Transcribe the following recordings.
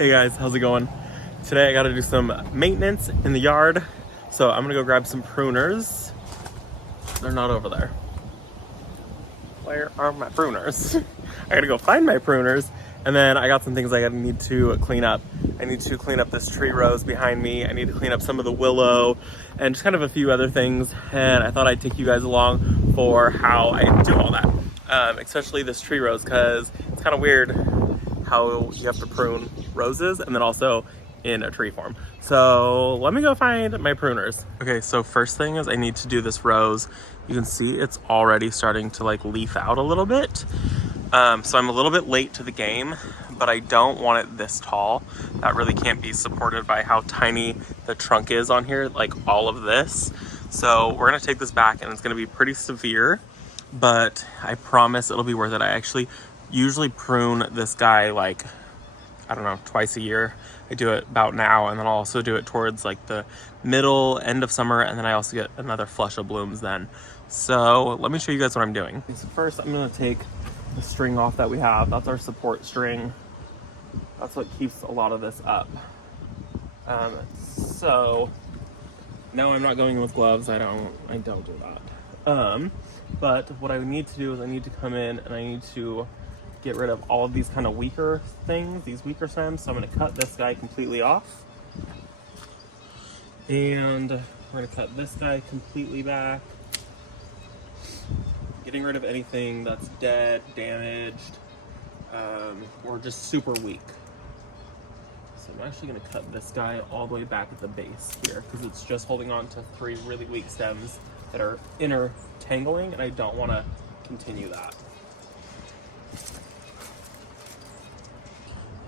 Hey guys, how's it going? Today I gotta do some maintenance in the yard. So I'm gonna go grab some pruners. They're not over there. Where are my pruners? I gotta go find my pruners. And then I got some things I need to clean up. I need to clean up this tree rows behind me. I need to clean up some of the willow and just kind of a few other things. And I thought I'd take you guys along for how I do all that. Especially this tree rows, because it's kind of weird how you have to prune roses and then also in a tree form. So let me go find my pruners. Okay, so first thing is I need to do this rose. You can see it's already starting to like leaf out a little bit. So I'm a little bit late to the game, but I don't want it this tall. That really can't be supported by how tiny the trunk is on here, like all of this. So we're gonna take this back and it's gonna be pretty severe, but I promise it'll be worth it. I actually usually prune this guy like, I don't know, twice a year. I do it about now, and then I'll also do it towards like the end of summer, and then I also get another flush of blooms then. So let me show you guys what I'm doing. So first I'm gonna take the string off that we have. That's our support string. That's what keeps a lot of this up. So no, I'm not going in with gloves. I don't do that. But what I need to do is I need to come in and I need to get rid of all of these kind of weaker things, these weaker stems. So I'm going to cut this guy completely off. And we're going to cut this guy completely back. Getting rid of anything that's dead, damaged, or just super weak. So I'm actually going to cut this guy all the way back at the base here, because it's just holding on to 3 really weak stems that are intertangling, and I don't want to continue that.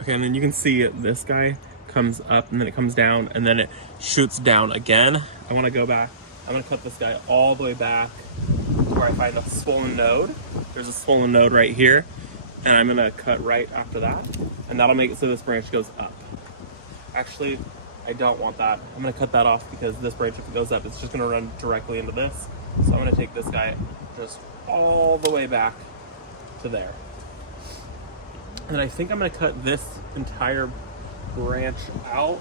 Okay, and then you can see this guy comes up and then it comes down and then it shoots down again. I want to go back. I'm going to cut this guy all the way back to where I find a swollen node. There's a swollen node right here, and I'm going to cut right after that, and that'll make it so this branch goes up. Actually, I don't want that. I'm going to cut that off because this branch, if it goes up, it's just going to run directly into this. So I'm going to take this guy just all the way back to there. And I think I'm going to cut this entire branch out.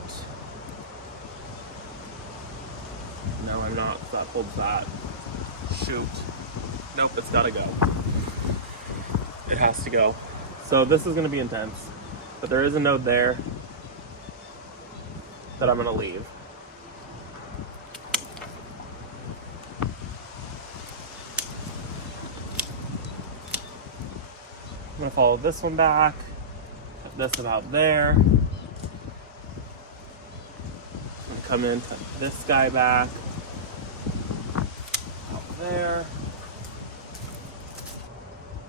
No, I'm not. That holds that. Shoot. Nope, it's got to go. It has to go. So this is going to be intense. But there is a node there that I'm going to leave. I'm going to follow this one back, cut this about there. I'm going to come in, cut this guy back, out there.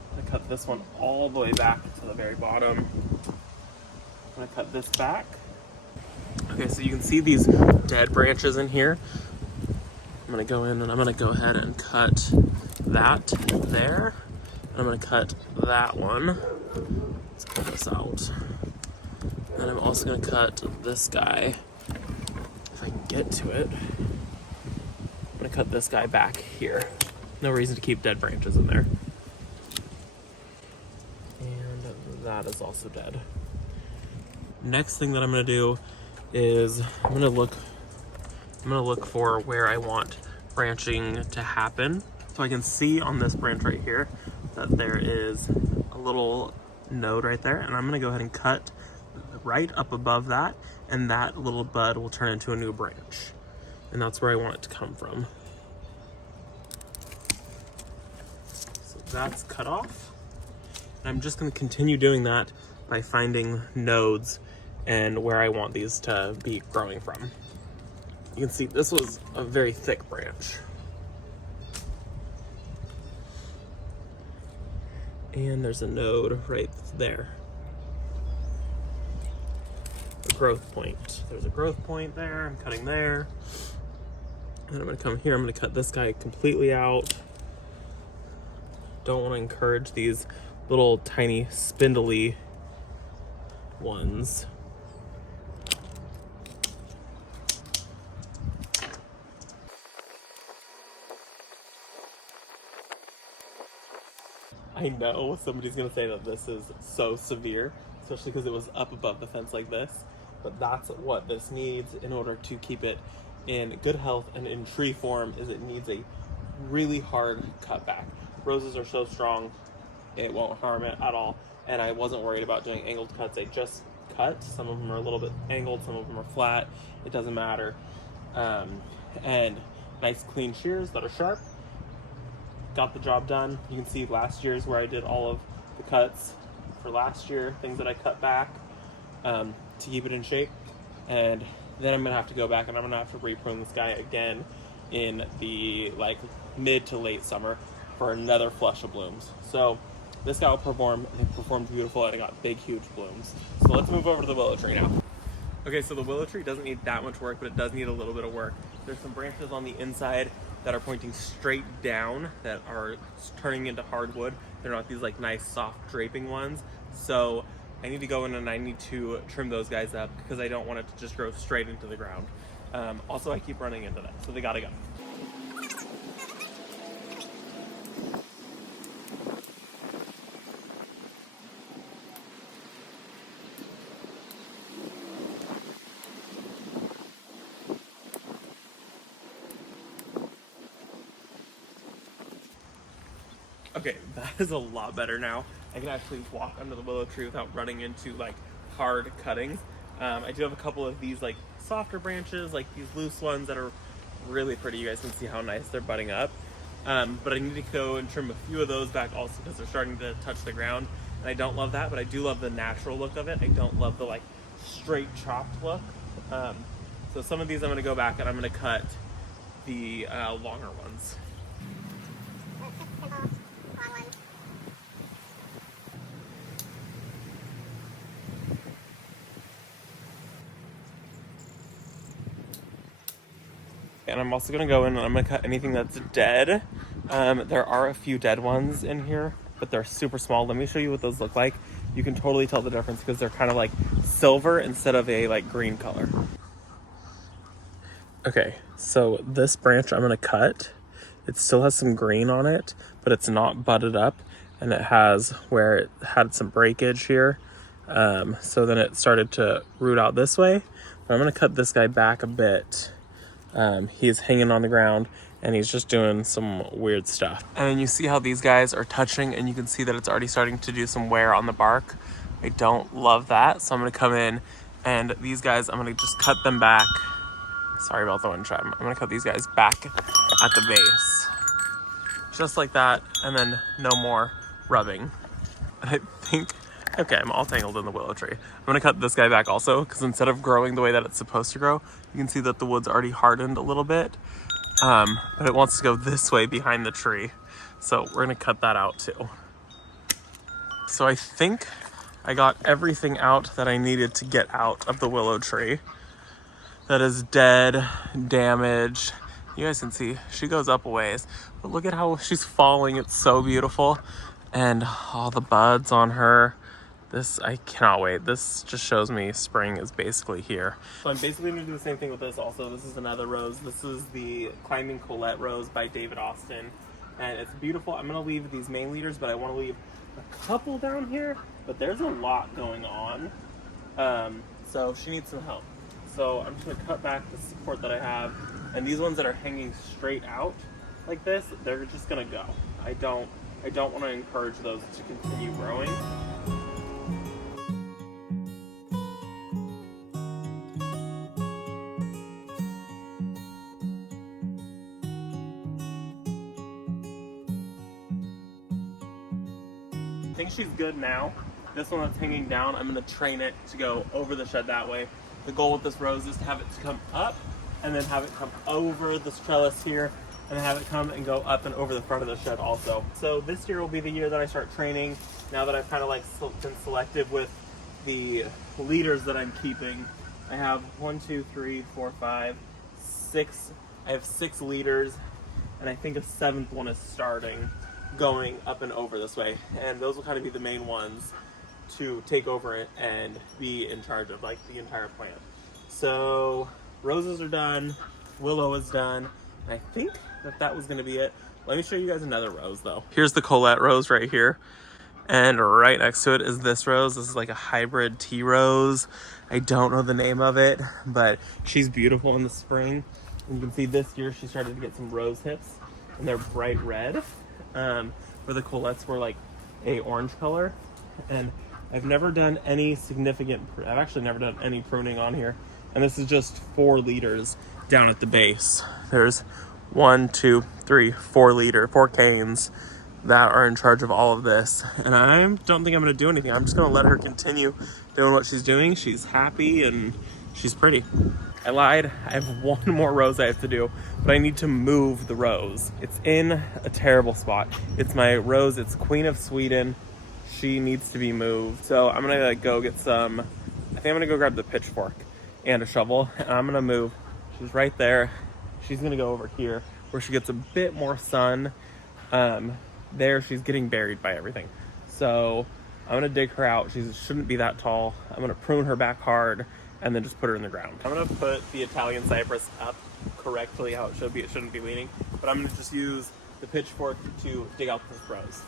I'm going to cut this one all the way back to the very bottom. I'm going to cut this back. Okay, so you can see these dead branches in here. I'm going to go in and I'm going to go ahead and cut that there. I'm going to cut that one. Let's pull this out. And I'm also going to cut this guy, if I can get to it. I'm going to cut this guy back here. No reason to keep dead branches in there. And that is also dead. Next thing that I'm going to do is I'm going to look for where I want branching to happen. So I can see on this branch right here that there is a little node right there, and I'm going to go ahead and cut right up above that, and that little bud will turn into a new branch, and that's where I want it to come from. So that's cut off, and I'm just going to continue doing that by finding nodes and where I want these to be growing from. You can see this was a very thick branch. And there's a node right there. A growth point. There's a growth point there. I'm cutting there. And then I'm going to come here. I'm going to cut this guy completely out. Don't want to encourage these little tiny spindly ones. I know somebody's gonna say that this is so severe, especially because it was up above the fence like this. But that's what this needs in order to keep it in good health and in tree form, is it needs a really hard cut back. Roses are so strong, it won't harm it at all. And I wasn't worried about doing angled cuts. I just cut. Some of them are a little bit angled, some of them are flat. It doesn't matter. And nice clean shears that are sharp. Got the job done. You can see last year's where I did all of the cuts for last year, things that I cut back to keep it in shape. And then I'm gonna have to go back and I'm gonna have to reprune this guy again in the like mid to late summer for another flush of blooms. So this guy will perform. It performed beautiful and it got big, huge blooms. So let's move over to the willow tree now. Okay, so the willow tree doesn't need that much work, but it does need a little bit of work. There's some branches on the inside that are pointing straight down that are turning into hardwood. They're not these like nice soft draping ones. So I need to go in and I need to trim those guys up because I don't want it to just grow straight into the ground. Also, I keep running into that, so they gotta go. Okay, that is a lot better now. I can actually walk under the willow tree without running into like hard cuttings. I do have a couple of these like softer branches, like these loose ones that are really pretty. You guys can see how nice they're budding up. But I need to go and trim a few of those back also because they're starting to touch the ground. And I don't love that, but I do love the natural look of it. I don't love the like straight chopped look. So some of these I'm gonna go back and I'm gonna cut the longer ones. And I'm also gonna go in and I'm gonna cut anything that's dead. There are a few dead ones in here, but they're super small. Let me show you what those look like. You can totally tell the difference because they're kind of like silver instead of a like green color. Okay, so this branch I'm gonna cut. It still has some green on it, but it's not budded up, and it has where it had some breakage here. So then it started to root out this way. But I'm gonna cut this guy back a bit. He's hanging on the ground and he's just doing some weird stuff. And then you see how these guys are touching and you can see that it's already starting to do some wear on the bark. I don't love that. So I'm gonna come in and these guys, I'm gonna just cut them back. Sorry about the wind chime. I'm gonna cut these guys back at the base. Just like that, and then no more rubbing. And I think, okay, I'm all tangled in the willow tree. I'm gonna cut this guy back also, because instead of growing the way that it's supposed to grow, you can see that the wood's already hardened a little bit. But it wants to go this way behind the tree. So we're gonna cut that out too. So I think I got everything out that I needed to get out of the willow tree. That is dead, damaged. You guys can see she goes up a ways, but look at how she's falling. It's so beautiful. And all the buds on her. This, I cannot wait. This just shows me spring is basically here. So I'm basically gonna do the same thing with this also. This is another rose. This is the Climbing Colette Rose by David Austin. And it's beautiful. I'm gonna leave these main leaders, but I wanna leave a couple down here, but there's a lot going on. So she needs some help. So I'm just gonna cut back the support that I have. And these ones that are hanging straight out like this, they're just gonna go. I don't wanna encourage those to continue growing. I think she's good now. This one that's hanging down, I'm gonna train it to go over the shed that way. The goal with this rose is to have it to come up and then have it come over this trellis here and have it come and go up and over the front of the shed also. So this year will be the year that I start training, now that I've kind of like been selective with the leaders that I'm keeping. I have 1, 2, 3, 4, 5, 6. I have 6 leaders, and I think a 7th one is starting, going up and over this way. And those will kind of be the main ones to take over it and be in charge of like the entire plant. So roses are done, willow is done, and I think that was gonna be it. Let me show you guys another rose though. Here's the Colette rose right here. And right next to it is this rose. This is like a hybrid tea rose. I don't know the name of it, but she's beautiful in the spring. And you can see this year she started to get some rose hips, and they're bright red. Where the colettes were like a orange color. And I've never done any significant, I've actually never done any pruning on here. And this is just 4 leaders down at the base. There's 4 canes that are in charge of all of this. And I don't think I'm gonna do anything. I'm just gonna let her continue doing what she's doing. She's happy and she's pretty. I lied, I have 1 more rose I have to do, but I need to move the rose. It's in a terrible spot. It's my rose, it's Queen of Sweden. She needs to be moved. So I'm gonna go get some, I think I'm gonna go grab the pitchfork and a shovel, and I'm gonna move. She's right there. She's gonna go over here where she gets a bit more sun. There she's getting buried by everything. So I'm gonna dig her out. She shouldn't be that tall. I'm gonna prune her back hard and then just put her in the ground. I'm gonna put the Italian cypress up correctly how it should be. It shouldn't be leaning, but I'm gonna just use the pitchfork to dig out this rose.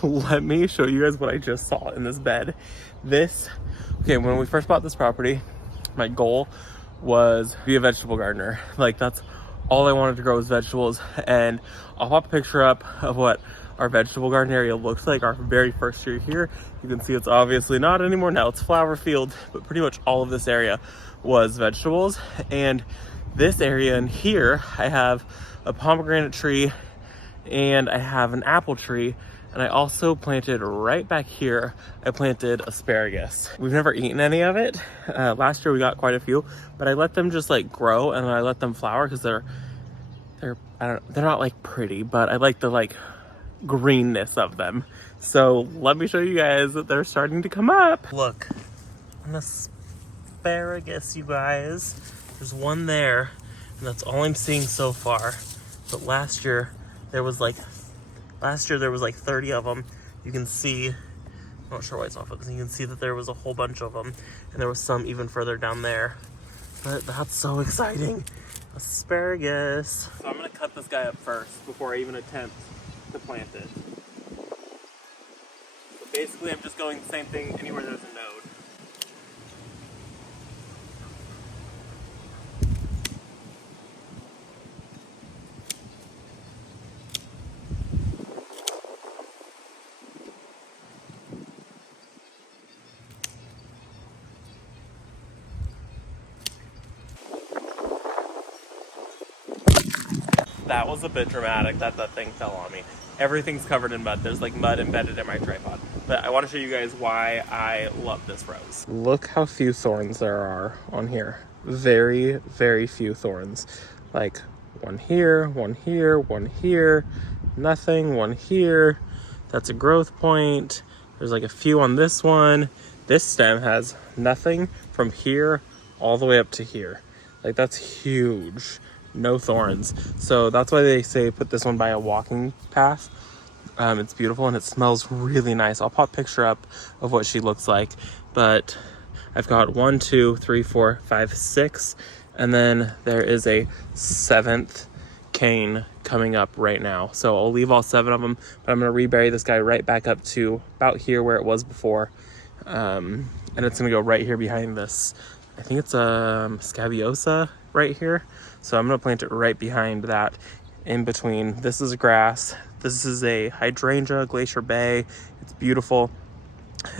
Let me show you guys what I just saw in this bed. Okay, when we first bought this property, my goal was to be a vegetable gardener. Like, that's all I wanted to grow was vegetables. And I'll pop a picture up of what our vegetable garden area looks like our very first year here. You can see it's obviously not anymore. Now it's flower field, but pretty much all of this area was vegetables. And this area in here, I have a pomegranate tree and I have an apple tree. And I also planted right back here, I planted asparagus. We've never eaten any of it. Last year we got quite a few, but I let them just like grow and I let them flower because they're not like pretty, but I like the like greenness of them. So let me show you guys that they're starting to come up. Look, an asparagus, you guys. There's one there, and that's all I'm seeing so far. But last year there was like 30 of them. You can see, I'm not sure why it's off, but you can see that there was a whole bunch of them, and there was some even further down there. But that's so exciting. Asparagus. So I'm gonna cut this guy up first before I even attempt to plant it. So basically I'm just going the same thing anywhere there's a node. That was a bit dramatic that thing fell on me. Everything's covered in mud. There's like mud embedded in my tripod. But I want to show you guys why I love this rose. Look how few thorns there are on here. Very, very few thorns. Like one here, one here, one here, nothing, one here. That's a growth point. There's like a few on this one. This stem has nothing from here all the way up to here. Like, that's huge. No thorns. So that's why they say put this one by a walking path. It's beautiful and it smells really nice. I'll pop a picture up of what she looks like. But I've got 1, 2, 3, 4, 5, 6, and then there is a 7th cane coming up right now. So I'll leave all 7 of them, but I'm gonna rebury this guy right back up to about here where it was before. And it's gonna go right here behind this. I think it's a scabiosa right here. So I'm gonna plant it right behind that, in between. This is grass. This is a hydrangea, Glacier Bay. It's beautiful.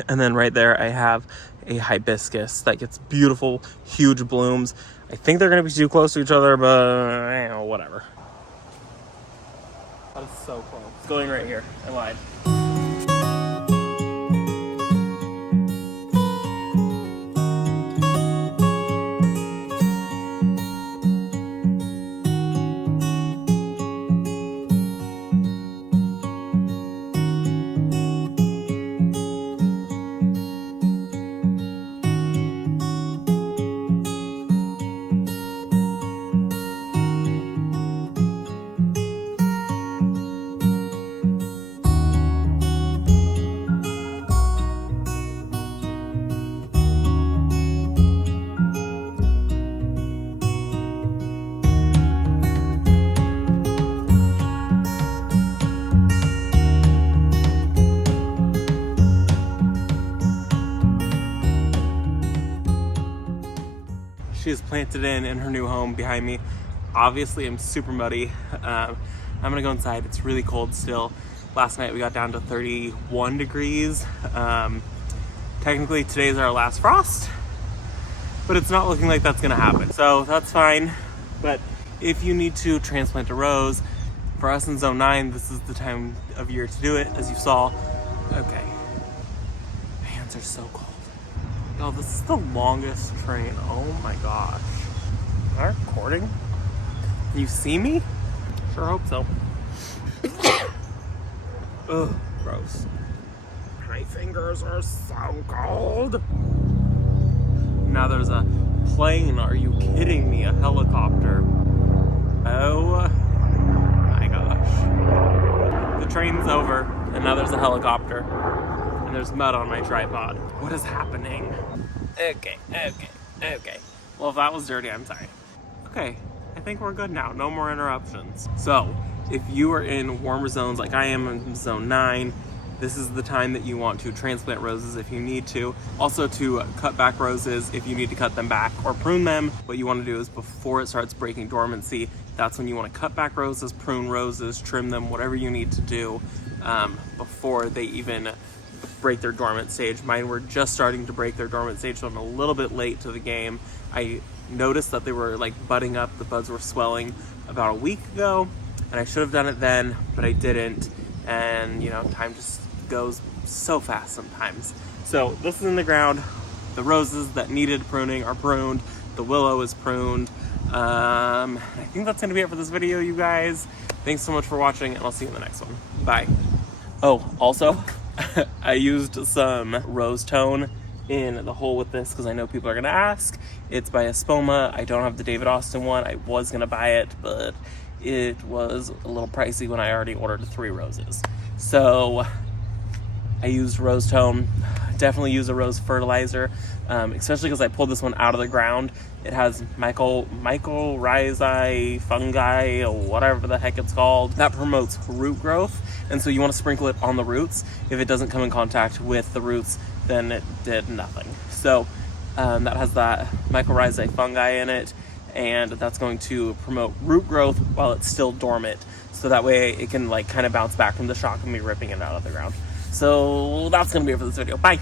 And then right there I have a hibiscus that gets beautiful, huge blooms. I think they're gonna be too close to each other, but whatever. That is so close. It's going right here. I lied. she is planted in her new home behind me. Obviously, I'm super muddy. I'm gonna go inside. It's really cold still. Last night we got down to 31 degrees. Technically today's our last frost, but it's not looking like that's gonna happen. So that's fine. But if you need to transplant a rose, for us in Zone 9, this is the time of year to do it, as you saw. Okay. My hands are so cold. Yo, this is the longest train. Oh my gosh. Am I recording? Can you see me? Sure hope so. Ugh, gross. My fingers are so cold. Now there's a plane. Are you kidding me? A helicopter. Oh my gosh. The train's over, and now there's a helicopter. And there's mud on my tripod. What is happening? Okay. Well, if that was dirty, I'm sorry. Okay, I think we're good now. No more interruptions. So, if you are in warmer zones like I am in Zone 9, this is the time that you want to transplant roses if you need to. Also to cut back roses if you need to cut them back or prune them. What you want to do is before it starts breaking dormancy, that's when you want to cut back roses, prune roses, trim them, whatever you need to do before they even break their dormant stage. Mine were just starting to break their dormant stage, so I'm a little bit late to the game. I noticed that they were like budding up, the buds were swelling about a week ago, and I should have done it then, but I didn't. And you know, time just goes so fast sometimes. So this is in the ground. The roses that needed pruning are pruned. The willow is pruned. I think that's gonna be it for this video, you guys. Thanks so much for watching, and I'll see you in the next one. Bye. Oh, also, I used some rose tone in the hole with this because I know people are gonna ask. It's by Espoma. I don't have the David Austin one. I was gonna buy it, but it was a little pricey when I already ordered 3 roses. So I used rose tone. Definitely use a rose fertilizer, especially because I pulled this one out of the ground. It has mycorrhizae fungi, or whatever the heck it's called. That promotes root growth, and so you want to sprinkle it on the roots. If it doesn't come in contact with the roots, then it did nothing. So that has that mycorrhizae fungi in it, and that's going to promote root growth while it's still dormant. So that way it can like kind of bounce back from the shock of me ripping it out of the ground. So that's gonna be it for this video. Bye.